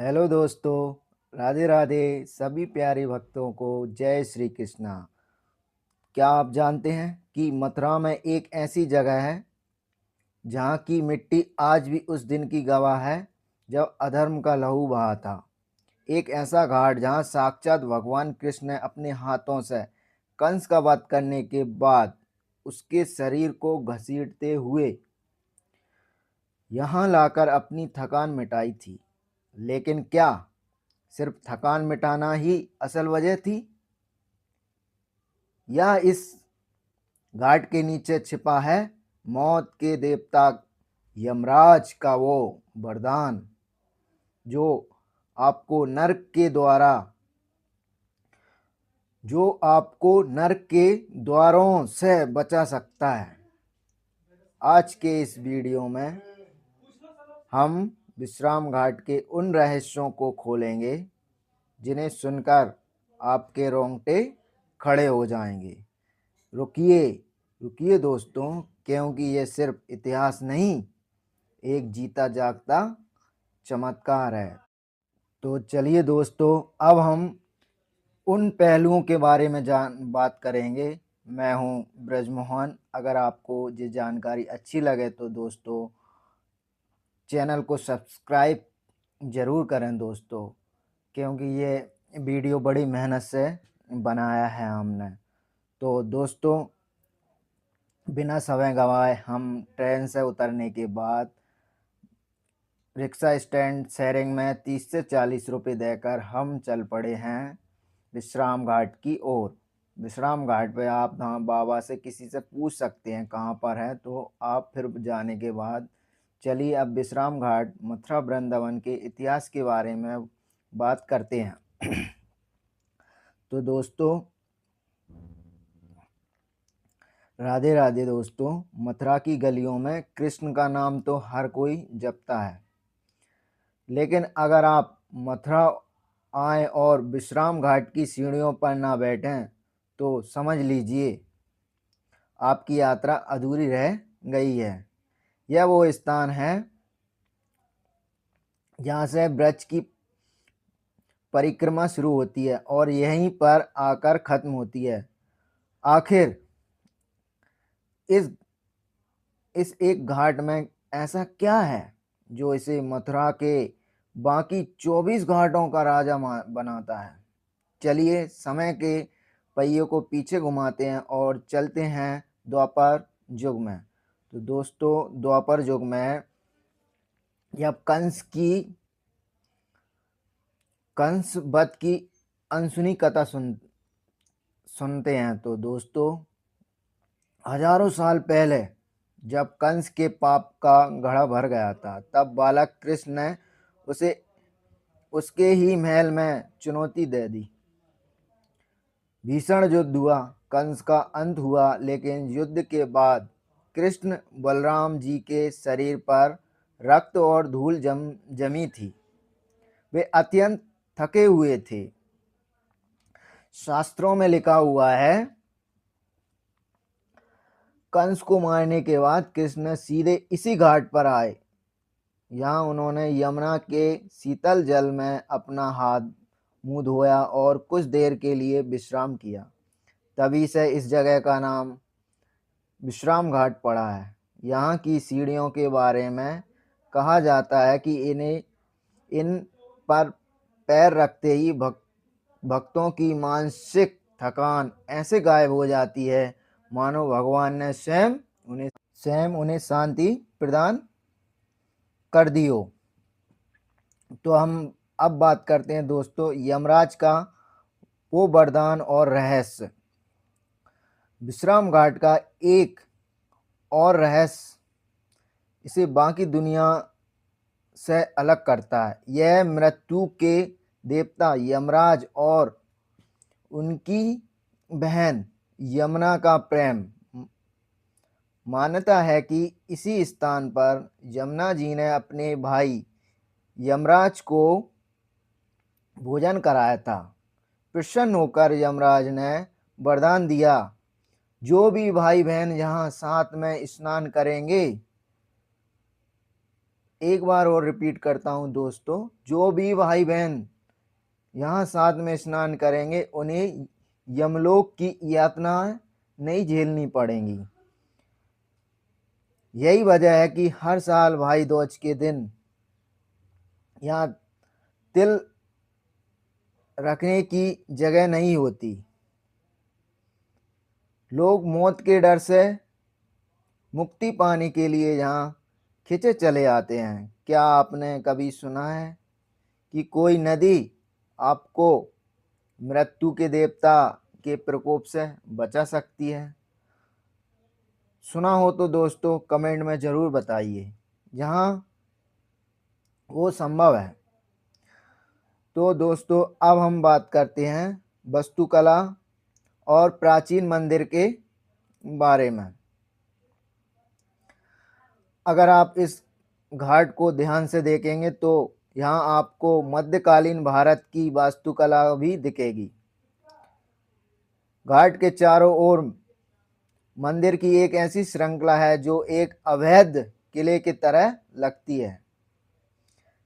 Hello दोस्तों, राधे राधे सभी प्यारे भक्तों को जय श्री कृष्णा। क्या आप जानते हैं कि मथुरा में एक ऐसी जगह है जहाँ की मिट्टी आज भी उस दिन की गवाह है जब अधर्म का लहू बहा था। एक ऐसा घाट जहाँ साक्षात भगवान कृष्ण ने अपने हाथों से कंस का वध करने के बाद उसके शरीर को घसीटते हुए यहाँ लाकर अपनी थकान मिटाई थी। लेकिन क्या सिर्फ थकान मिटाना ही असल वजह थी, या इस घाट के नीचे छिपा है मौत के देवता यमराज का वो वरदान जो आपको नर्क के द्वारा जो आपको नर्क के द्वारों से बचा सकता है। आज के इस वीडियो में हम विश्राम घाट के उन रहस्यों को खोलेंगे जिन्हें सुनकर आपके रोंगटे खड़े हो जाएंगे। रुकिए रुकिए दोस्तों, क्योंकि ये सिर्फ इतिहास नहीं, एक जीता जागता चमत्कार है। तो चलिए दोस्तों, अब हम उन पहलुओं के बारे में बात करेंगे। मैं हूं ब्रजमोहन। अगर आपको ये जानकारी अच्छी लगे तो दोस्तों चैनल को सब्सक्राइब ज़रूर करें दोस्तों, क्योंकि ये वीडियो बड़ी मेहनत से बनाया है हमने। तो दोस्तों बिना समय गंवाए हम ट्रेन से उतरने के बाद रिक्शा स्टैंड शेयरिंग में 30 से 40 रुपये देकर हम चल पड़े हैं विश्राम घाट की ओर। विश्राम घाट पे आप बाबा से किसी से पूछ सकते हैं कहाँ पर है, तो आप फिर जाने के बाद चलिए अब विश्राम घाट मथुरा वृंदावन के इतिहास के बारे में बात करते हैं। तो दोस्तों राधे राधे दोस्तों, मथुरा की गलियों में कृष्ण का नाम तो हर कोई जपता है, लेकिन अगर आप मथुरा आएँ और विश्राम घाट की सीढ़ियों पर ना बैठें तो समझ लीजिए आपकी यात्रा अधूरी रह गई है। यह वो स्थान है जहाँ से ब्रज की परिक्रमा शुरू होती है और यहीं पर आकर खत्म होती है। आखिर इस इस एक घाट में ऐसा क्या है जो इसे मथुरा के बाकी 24 घाटों का राजा बनाता है। चलिए समय के पहिए को पीछे घुमाते हैं और चलते हैं द्वापर युग में। तो दोस्तों द्वापर युग में जब कंस वध की अनसुनी कथा सुनते हैं, तो दोस्तों हजारों साल पहले जब कंस के पाप का घड़ा भर गया था, तब बालक कृष्ण ने उसे उसके ही महल में चुनौती दे दी। भीषण युद्ध हुआ, कंस का अंत हुआ, लेकिन युद्ध के बाद कृष्ण बलराम जी के शरीर पर रक्त और धूल जमी थी। वे अत्यंत थके हुए थे। शास्त्रों में लिखा हुआ है, कंस को मारने के बाद कृष्ण सीधे इसी घाट पर आए। यहाँ उन्होंने यमुना के शीतल जल में अपना हाथ मुंह धोया और कुछ देर के लिए विश्राम किया। तभी से इस जगह का नाम विश्राम घाट पड़ा है। यहाँ की सीढ़ियों के बारे में कहा जाता है कि इन पर पैर रखते ही भक्तों की मानसिक थकान ऐसे गायब हो जाती है मानो भगवान ने स्वयं उन्हें शांति प्रदान कर दी हो। तो हम अब बात करते हैं दोस्तों यमराज का वो वरदान और रहस्य। विश्राम घाट का एक और रहस्य इसे बाकी दुनिया से अलग करता है। यह मृत्यु के देवता यमराज और उनकी बहन यमुना का प्रेम। मान्यता है कि इसी स्थान पर यमुना जी ने अपने भाई यमराज को भोजन कराया था। प्रसन्न होकर यमराज ने वरदान दिया, जो भी भाई बहन यहाँ साथ में स्नान करेंगे एक बार और रिपीट करता हूँ दोस्तों, जो भी भाई बहन यहाँ साथ में स्नान करेंगे उन्हें यमलोक की यातना नहीं झेलनी पड़ेंगी। यही वजह है कि हर साल भाई दूज के दिन यहाँ तिल रखने की जगह नहीं होती। लोग मौत के डर से मुक्ति पाने के लिए यहाँ खिंचे चले आते हैं। क्या आपने कभी सुना है कि कोई नदी आपको मृत्यु के देवता के प्रकोप से बचा सकती है? सुना हो तो दोस्तों कमेंट में ज़रूर बताइए, जहाँ वो संभव है। तो दोस्तों अब हम बात करते हैं वास्तुकला और प्राचीन मंदिर के बारे में। अगर आप इस घाट को ध्यान से देखेंगे तो यहाँ आपको मध्यकालीन भारत की वास्तुकला भी दिखेगी। घाट के चारों ओर मंदिर की एक ऐसी श्रृंखला है जो एक अवैध किले की तरह लगती है।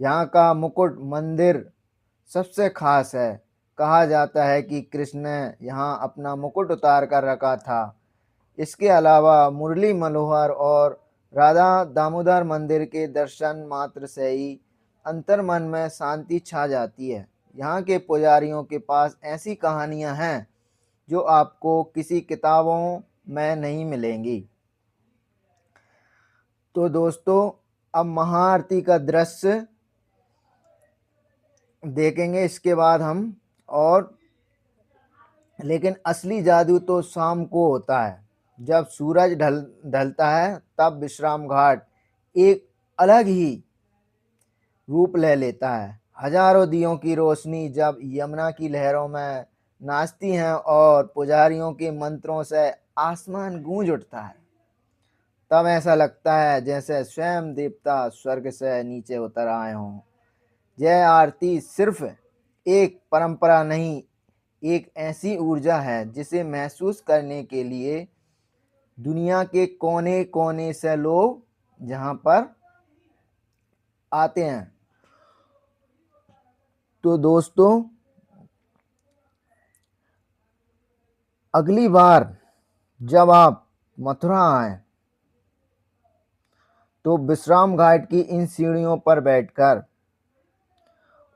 यहाँ का मुकुट मंदिर सबसे खास है। कहा जाता है कि कृष्ण ने यहाँ अपना मुकुट उतार कर रखा था। इसके अलावा मुरली मनोहर और राधा दामोदर मंदिर के दर्शन मात्र से ही अंतर्मन में शांति छा जाती है। यहाँ के पुजारियों के पास ऐसी कहानियाँ हैं जो आपको किसी किताबों में नहीं मिलेंगी। तो दोस्तों अब महाआरती का दृश्य देखेंगे इसके बाद हम। और लेकिन असली जादू तो शाम को होता है, जब सूरज ढलता है तब विश्राम घाट एक अलग ही रूप ले लेता है। हजारों दियों की रोशनी जब यमुना की लहरों में नाचती हैं और पुजारियों के मंत्रों से आसमान गूंज उठता है, तब ऐसा लगता है जैसे स्वयं देवता स्वर्ग से नीचे उतर आए हों। यह आरती सिर्फ एक परंपरा नहीं, एक ऐसी ऊर्जा है जिसे महसूस करने के लिए दुनिया के कोने कोने से लोग जहां पर आते हैं। तो दोस्तों अगली बार जब आप मथुरा आएं तो विश्राम घाट की इन सीढ़ियों पर बैठकर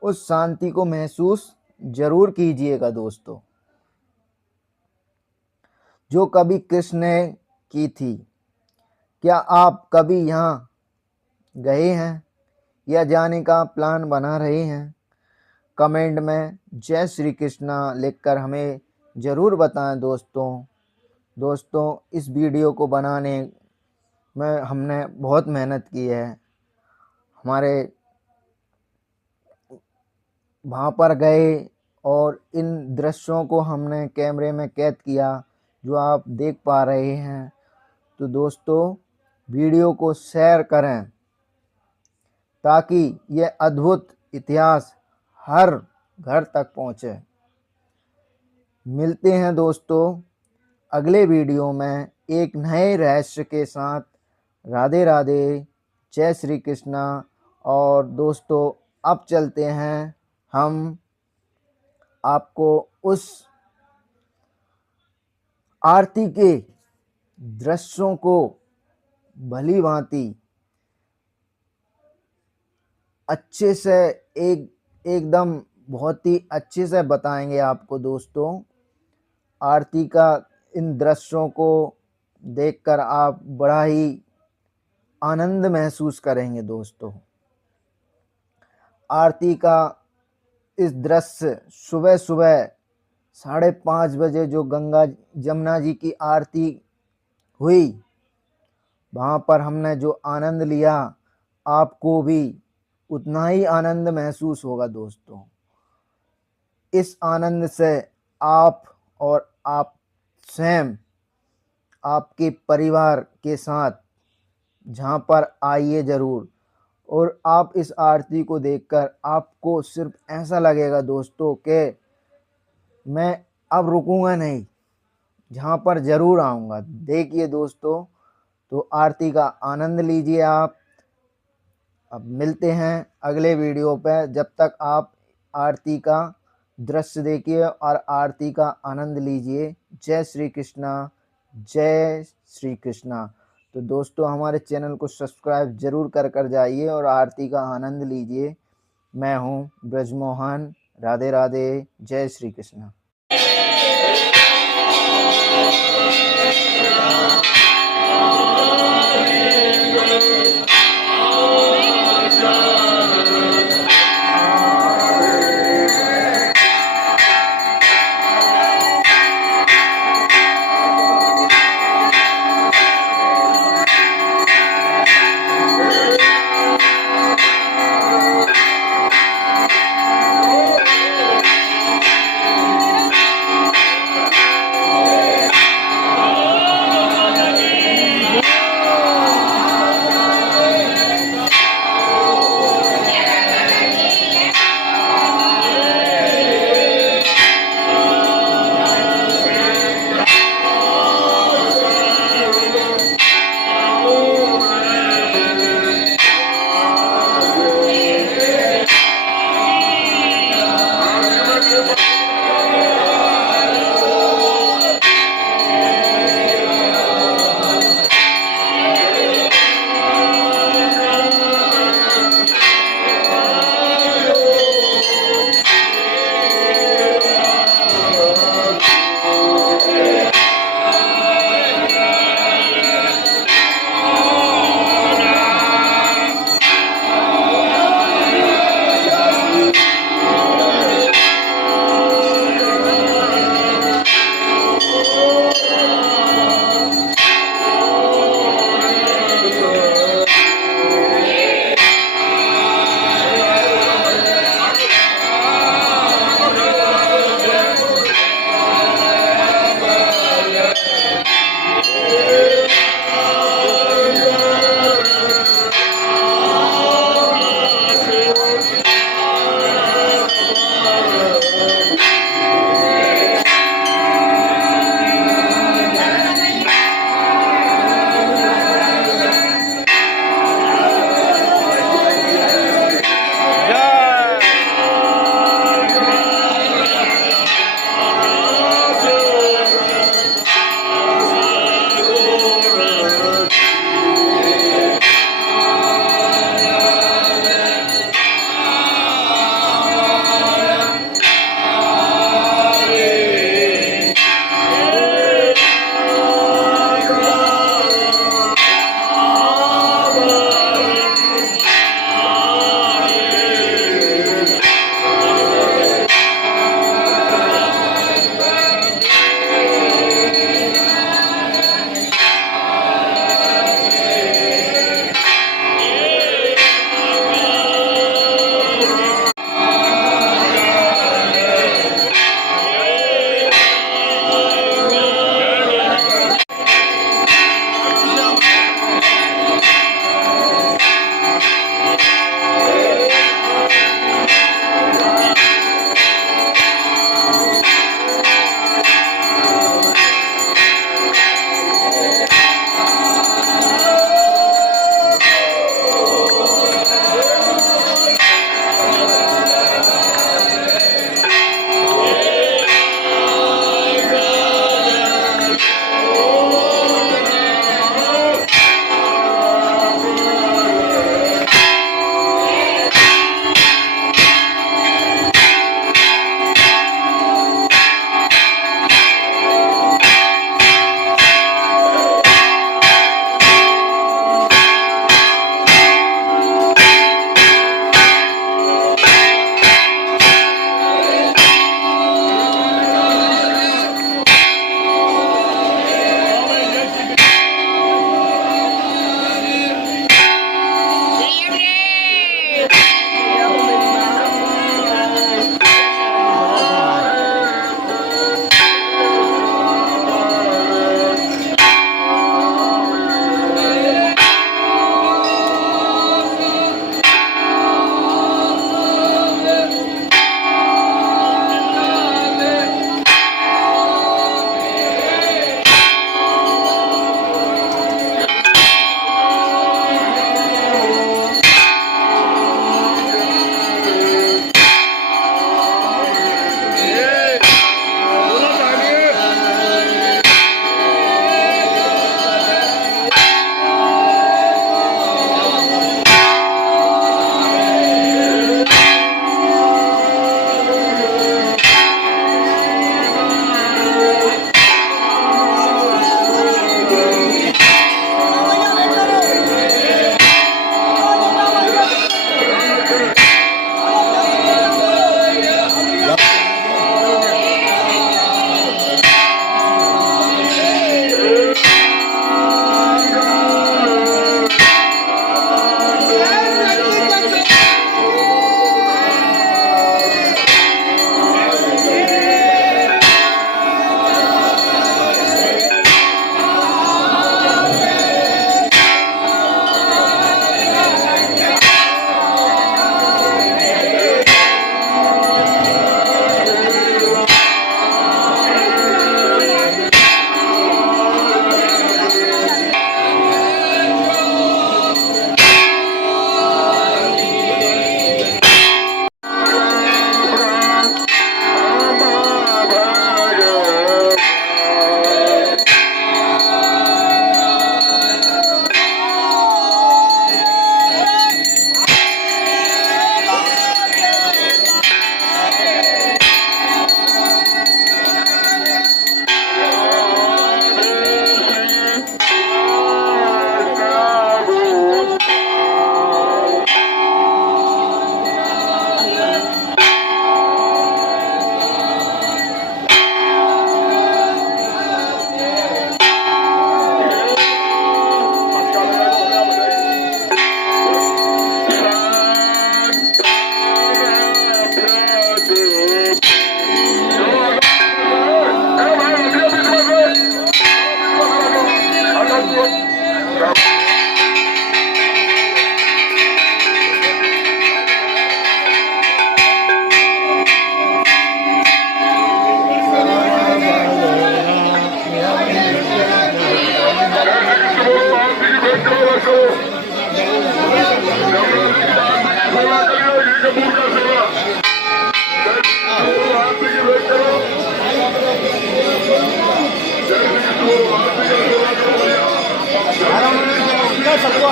उस शांति को महसूस जरूर कीजिएगा दोस्तों, जो कभी कृष्ण ने की थी। क्या आप कभी यहाँ गए हैं या जाने का प्लान बना रहे हैं? कमेंट में जय श्री कृष्णा लिखकर हमें ज़रूर बताएं दोस्तों इस वीडियो को बनाने में हमने बहुत मेहनत की है। हमारे वहाँ पर गए और इन दृश्यों को हमने कैमरे में कैद किया, जो आप देख पा रहे हैं। तो दोस्तों वीडियो को शेयर करें ताकि यह अद्भुत इतिहास हर घर तक पहुँचे। मिलते हैं दोस्तों अगले वीडियो में एक नए रहस्य के साथ। राधे राधे, जय श्री कृष्णा। और दोस्तों अब चलते हैं हम आपको उस आरती के दृश्यों को भली भांति अच्छे से एकदम बहुत ही अच्छे से बताएंगे आपको दोस्तों। आरती का इन दृश्यों को देखकर आप बड़ा ही आनंद महसूस करेंगे दोस्तों। आरती का इस दृश्य सुबह सुबह 5:30 बजे जो गंगा जमुना जी की आरती हुई, वहाँ पर हमने जो आनंद लिया, आपको भी उतना ही आनंद महसूस होगा दोस्तों। इस आनंद से आप और आप स्वयं आपके परिवार के साथ जहाँ पर आइए ज़रूर। और आप इस आरती को देखकर आपको सिर्फ ऐसा लगेगा दोस्तों कि मैं अब रुकूंगा नहीं, जहाँ पर ज़रूर आऊँगा। देखिए दोस्तों, तो आरती का आनंद लीजिए आप। अब मिलते हैं अगले वीडियो पे। जब तक आप आरती का दृश्य देखिए और आरती का आनंद लीजिए। जय श्री कृष्णा, जय श्री कृष्णा। तो दोस्तों हमारे चैनल को सब्सक्राइब जरूर कर जाइए और आरती का आनंद लीजिए। मैं हूँ ब्रजमोहन। राधे राधे, जय श्री कृष्णा।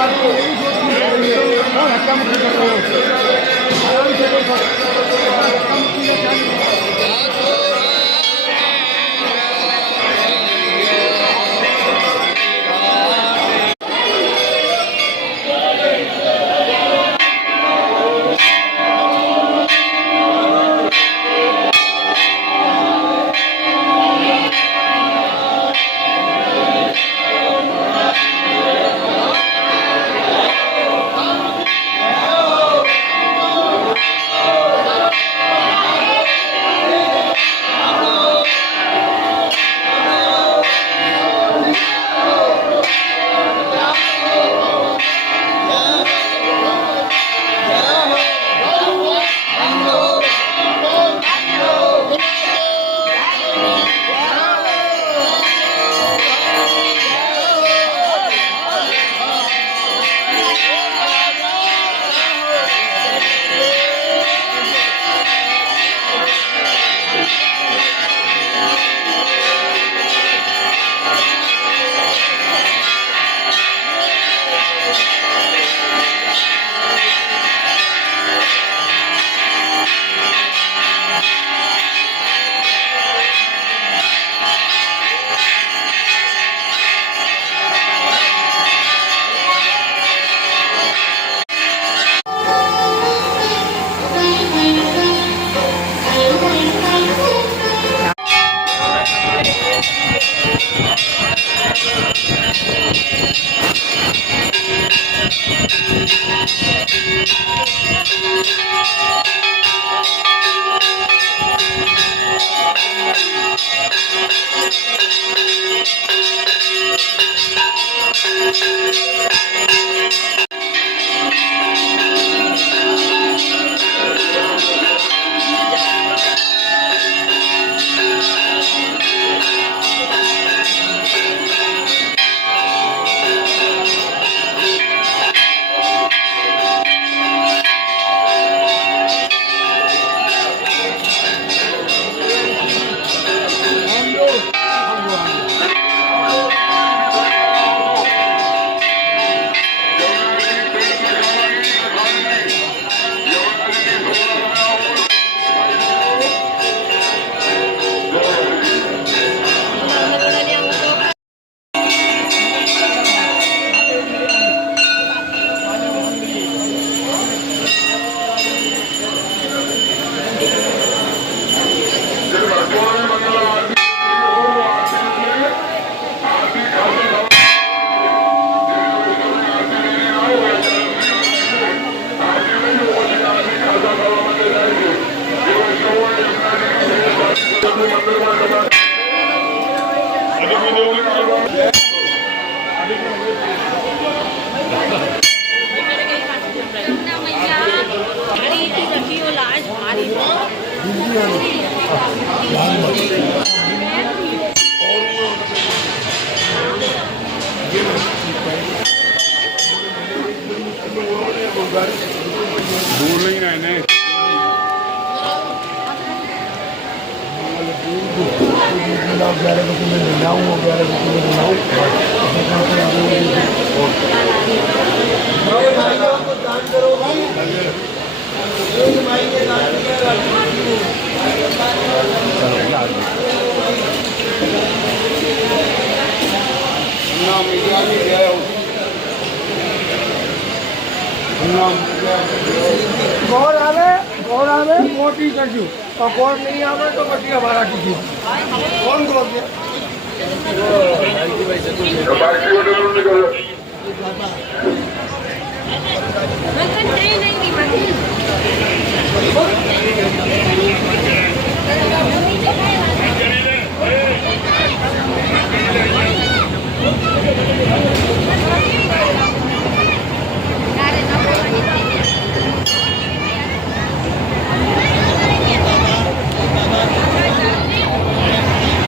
आपको यही सोच नहीं कर रही है और हक्का मुक्की कर रहे हो। आराम से देखो, हक्का मुक्की का क्या नहीं है। दूर नहीं रहने गौर आवे मोटी करजू और गौर नहीं आवे तो बटी हमारा कीजिए। कौन गौर दिया? नहीं